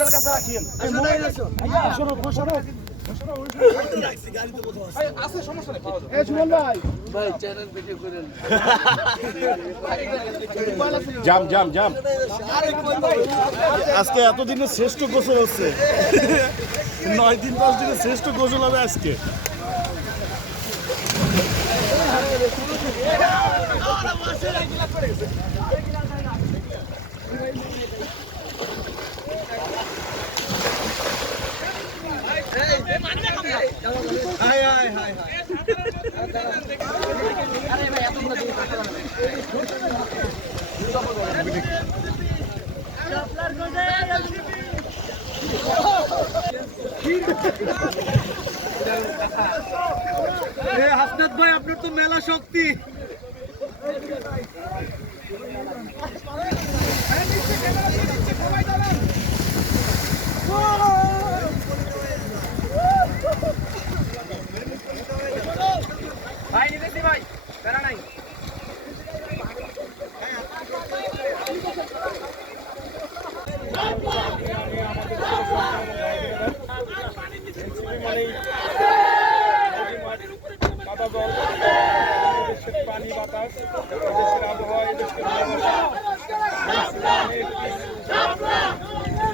আপনার কাছে রাখিয়েন। জাম জাম জাম আজকে এতদিনের শ্রেষ্ঠ গোসল হচ্ছে 9 দিন 10 দিনের শ্রেষ্ঠ গোসল হবে আজকে। হাসনাত ভাই আপনার তো মেলা শক্তি। ভাই নিতেছি ভাই, প্যারা নাই। পানি বাতাস দেশের আবহাওয়া দেশের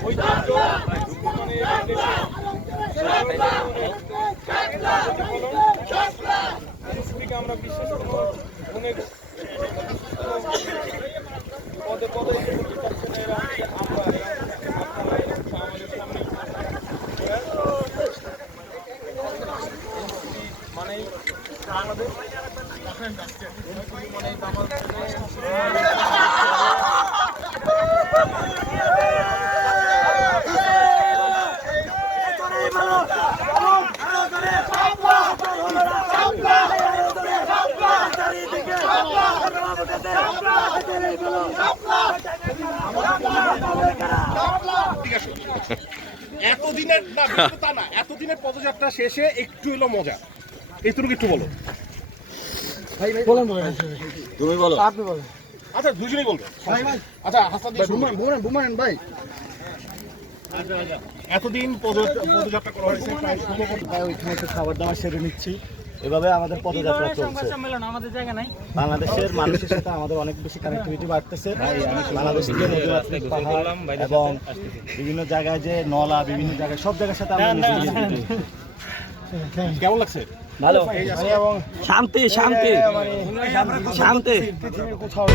ঐতিহ্য আমরা বিশ্বাস করব অনেক পদে পদে এরা আমরা আমাদের সামনে মানে আমাদের এতদিনের না তা না, এতদিনের পদযাত্রা শেষে একটু এলো মজা, এইটুকু একটু বলো। তুমি বলো, আপনি বলো। আচ্ছা দুজনেই বলবে। আচ্ছা হাসান ভাই, এতদিন পদযাত্রা করা হয়েছে, ওইখানে একটু খাবার দাবার সেরে নিচ্ছি। এভাবে আমাদের পদযাত্রা চলছে। বাংলাদেশের মানুষের সাথে আমাদের অনেক বেশি কানেক্টিভিটি বাড়তেছে। বাংলাদেশ থেকে নদীমাতৃক পাহাড় এবং বিভিন্ন জায়গায় যে নলা, বিভিন্ন জায়গায় সব জায়গার সাথে কেমন লাগছে? ভালো, শান্তি শান্তি শান্তি কোথাও